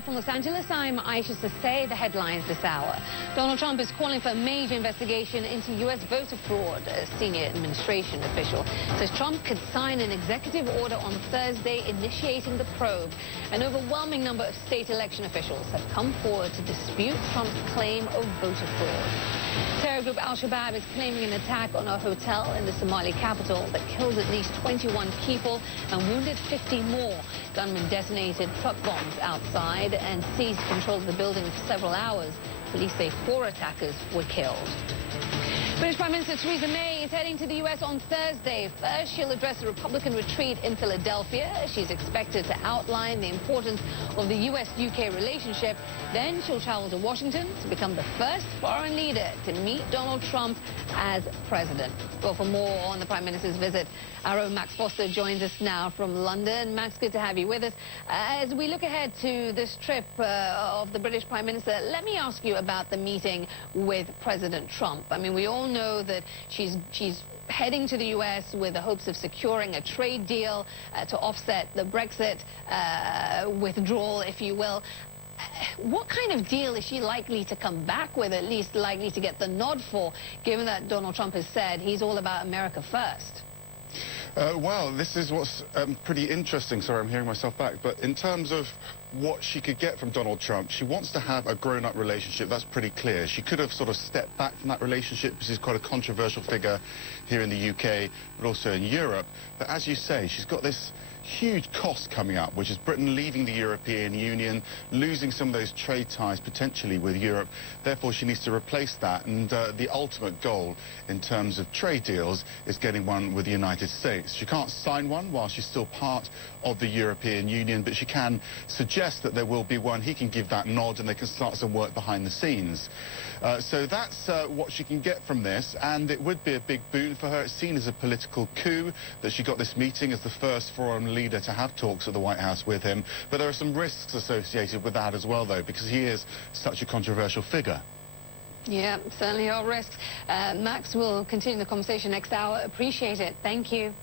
live from Los Angeles. I'm Aisha Sasay. The headlines this hour. Donald Trump is calling for a major investigation into U.S. voter fraud. A senior administration official says Trump could sign an executive order on Thursday initiating the probe. An overwhelming number of state election officials have come forward to dispute Trump's claim of voter fraud. Terror group Al-Shabaab is claiming an attack on a hotel in the Somali capital that killed at least 21 people and wounded 50 more. Gunmen detonated truck bombs outside and seized control of the building for several hours. Police say 4 attackers were killed. British Prime Minister Theresa May is heading to the U.S. on Thursday. First, she'll address a Republican retreat in Philadelphia. She's expected to outline the importance of the U.S.-UK relationship. Then she'll travel to Washington to become the first foreign leader to meet Donald Trump as president. Well, for more on the Prime Minister's visit, our own Max Foster joins us now from London. Max, good to have you with us. As we look ahead to this trip of the British Prime Minister, let me ask you about the meeting with President Trump. I mean, we all know that she's heading to the U.S. with the hopes of securing a trade deal to offset the Brexit withdrawal, if you will. What kind of deal is she likely to come back with, at least likely to get the nod for, given that Donald Trump has said he's all about America first? Well, this is what's pretty interesting. Sorry, I'm hearing myself back. But in terms of what she could get from Donald Trump, she wants to have a grown-up relationship. That's pretty clear. She could have sort of stepped back from that relationship because she's quite a controversial figure here in the UK, but also in Europe. But as you say, she's got this huge cost coming up, which is Britain leaving the European Union, losing some of those trade ties potentially with Europe. Therefore, she needs to replace that. And the ultimate goal in terms of trade deals is getting one with the United States. She can't sign one while she's still part of the European Union, but she can suggest that there will be one. He can give that nod and they can start some work behind the scenes. So that's what she can get from this, and it would be a big boon for her. It's seen as a political coup that she got this meeting as the first foreign leader to have talks at the White House with him. But there are some risks associated with that as well, though, because he is such a controversial figure. Yeah, certainly are risks. Max will continue the conversation next hour. Appreciate it. Thank you.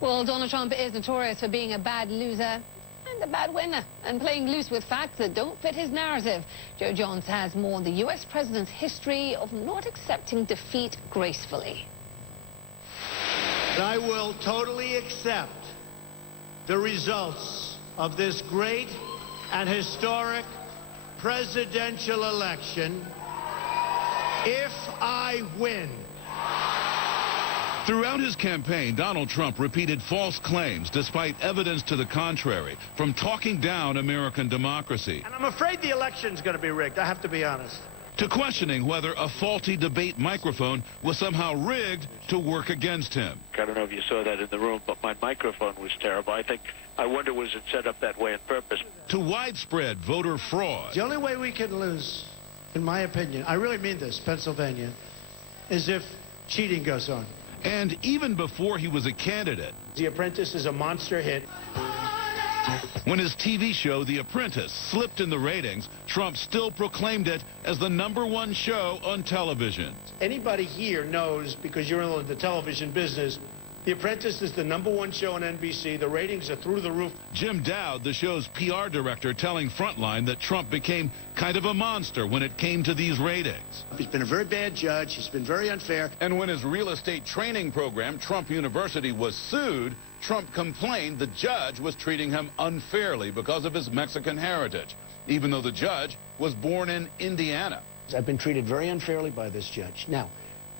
Well, Donald Trump is notorious for being a bad loser and a bad winner, and playing loose with facts that don't fit his narrative. Joe Johns has more on the U.S. president's history of not accepting defeat gracefully. I will totally accept the results of this great and historic presidential election if I win. Throughout his campaign, Donald Trump repeated false claims despite evidence to the contrary, from talking down American democracy. And I'm afraid the election's going to be rigged, I have to be honest. To questioning whether a faulty debate microphone was somehow rigged to work against him. I don't know if you saw that in the room, but my microphone was terrible. I wonder was it set up that way on purpose. To widespread voter fraud. The only way we can lose, in my opinion, I really mean this, Pennsylvania, is if cheating goes on. And even before he was a candidate. The Apprentice is a monster hit. When his TV show, The Apprentice, slipped in the ratings, Trump still proclaimed it as the #1 show on television. Anybody here knows, because you're in the television business, The Apprentice is the #1 show on NBC. The ratings are through the roof. Jim Dowd, the show's PR director, telling Frontline that Trump became kind of a monster when it came to these ratings. He's been a very bad judge. He's been very unfair. And when his real estate training program, Trump University, was sued, Trump complained the judge was treating him unfairly because of his Mexican heritage, even though the judge was born in Indiana. I've been treated very unfairly by this judge. Now,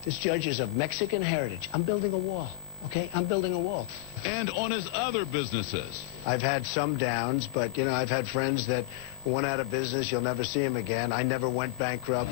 this judge is of Mexican heritage. I'm building a wall. Okay, I'm building a wall. And on his other businesses. I've had some downs, but, you know, I've had friends that went out of business. You'll never see them again. I never went bankrupt.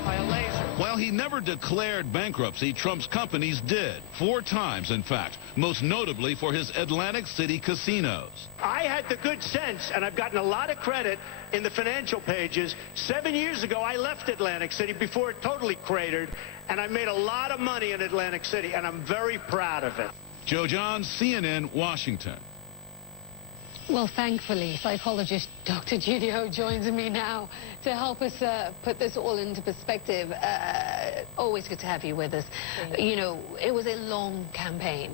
While he never declared bankruptcy, Trump's companies did. 4 times, in fact, most notably for his Atlantic City casinos. I had the good sense, and I've gotten a lot of credit in the financial pages. 7 years ago, I left Atlantic City before it totally cratered, and I made a lot of money in Atlantic City, and I'm very proud of it. Joe Johns, CNN, Washington. Well, thankfully, psychologist Dr. Judy Ho joins me now to help us put this all into perspective. Always good to have you with us. You know, it was a long campaign.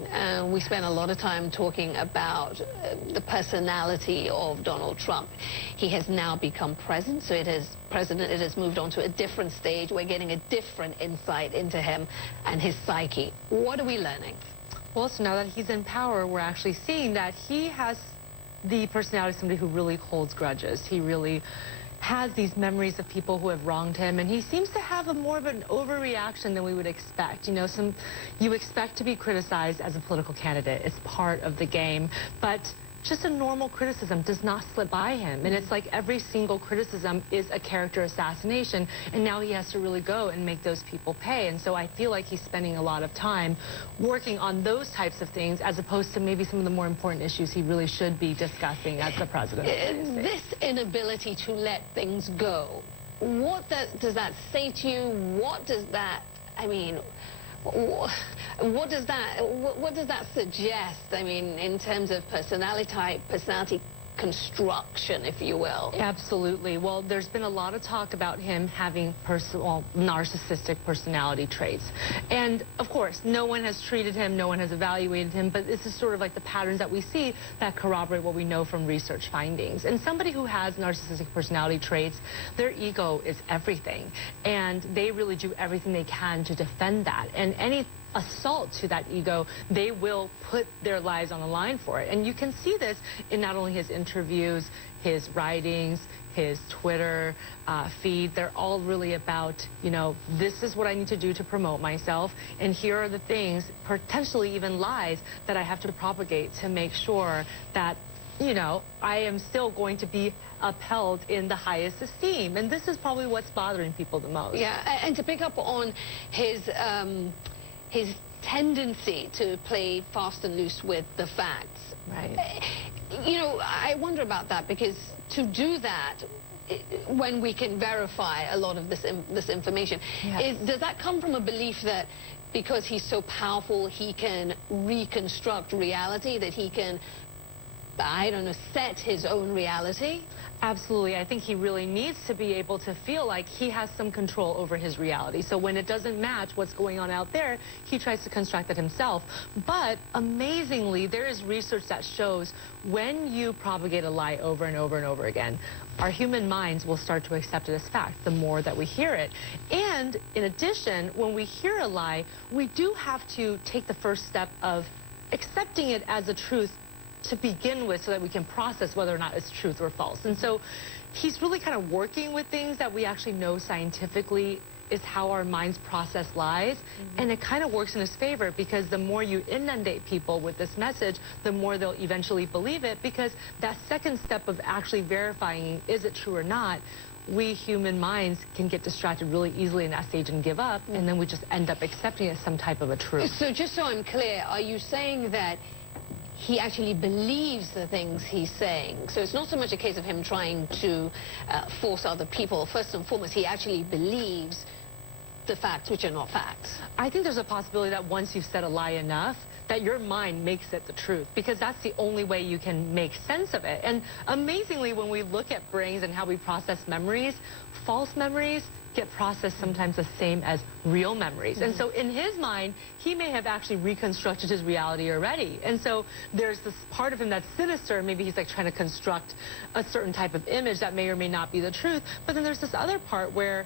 We spent a lot of time talking about the personality of Donald Trump. He has now become president, so it has moved on to a different stage. We're getting a different insight into him and his psyche. What are we learning? Well, so now that he's in power, we're actually seeing that he has the personality of somebody who really holds grudges. He really has these memories of people who have wronged him, and he seems to have a more of an overreaction than we would expect. You know, you expect to be criticized as a political candidate. It's part of the game, but just a normal criticism does not slip by him. And it's like every single criticism is a character assassination, and now he has to really go and make those people pay. And so I feel like he's spending a lot of time working on those types of things as opposed to maybe some of the more important issues he really should be discussing as the president. This inability to let things go, what does that say to you? What does that, I mean, what does that suggest? I mean, in terms of personality type, personality construction, if you will. Absolutely. Well, there's been a lot of talk about him having narcissistic personality traits. And of course, no one has treated him, no one has evaluated him, but this is sort of like the patterns that we see that corroborate what we know from research findings. And somebody who has narcissistic personality traits, their ego is everything. And they really do everything they can to defend that. And any assault to that ego, they will put their lives on the line for it. And you can see this in not only his interviews, his writings, his Twitter feed. They're all really about, you know, this is what I need to do to promote myself, and here are the things, potentially even lies, that I have to propagate to make sure that, you know, I am still going to be upheld in the highest esteem. And this is probably what's bothering people the most. Yeah, and to pick up on his tendency to play fast and loose with the facts. Right. You know, I wonder about that, because to do that, when we can verify a lot of this information, Yes. does that come from a belief that because he's so powerful, he can reconstruct reality, that he can, I don't know, set his own reality? Absolutely. I think he really needs to be able to feel like he has some control over his reality. So when it doesn't match what's going on out there, he tries to construct it himself. But amazingly, there is research that shows when you propagate a lie over and over and over again, our human minds will start to accept it as fact the more that we hear it. And in addition, when we hear a lie, we do have to take the first step of accepting it as a truth to begin with, so that we can process whether or not it's truth or false. And so he's really kind of working with things that we actually know scientifically is how our minds process lies. And it kind of works in his favor, because the more you inundate people with this message, the more they'll eventually believe it, because that second step of actually verifying is it true or not, we human minds can get distracted really easily in that stage and give up, and then we just end up accepting it as some type of a truth. So just so I'm clear, are you saying that he actually believes the things he's saying? So it's not so much a case of him trying to force other people. First and foremost, he actually believes the facts, which are not facts. I think there's a possibility that once you've said a lie enough, that your mind makes it the truth, because that's the only way you can make sense of it. And amazingly, when we look at brains and how we process memories, false memories get processed sometimes the same as real memories. And so in his mind, he may have actually reconstructed his reality already. And so there's this part of him that's sinister. Maybe he's like trying to construct a certain type of image that may or may not be the truth. But then there's this other part where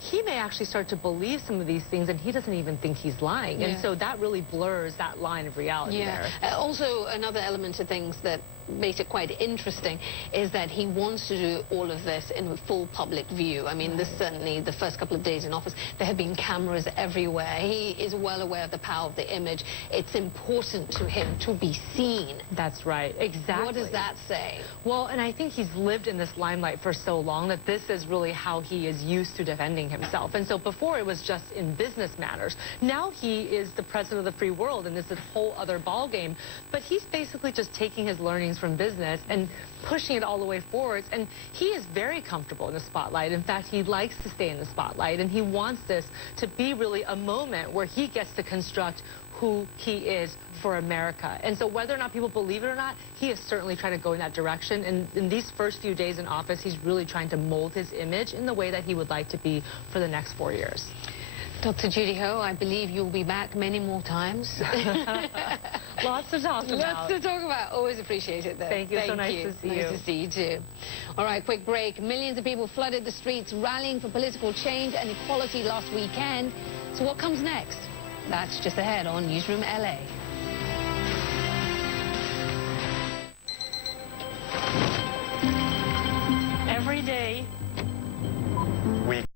he may actually start to believe some of these things, and he doesn't even think he's lying. And so that really blurs that line of reality there. Also, another element to things that makes it quite interesting is that he wants to do all of this in a full public view. I mean, this certainly, the first couple of days in office, there have been cameras everywhere. He is well aware of the power of the image. It's important to him to be seen. That's right. Exactly. What does that say? Well, and I think he's lived in this limelight for so long that this is really how he is used to defending himself. And so before it was just in business matters. Now he is the president of the free world, and this is a whole other ball game. But he's basically just taking his learnings from business and pushing it all the way forwards. And he is very comfortable in the spotlight. In fact, he likes to stay in the spotlight, and he wants this to be really a moment where he gets to construct who he is for America. And so whether or not people believe it or not, he is certainly trying to go in that direction. And in these first few days in office, he's really trying to mold his image in the way that he would like to be for the next 4 years. Dr. Judy Ho, I believe you'll be back many more times. Lots to talk about. Lots to talk about. Always appreciate it, though. Thank you. So nice to see you. Nice to see you, too. All right, quick break. Millions of people flooded the streets rallying for political change and equality last weekend. So what comes next? That's just ahead on Newsroom LA.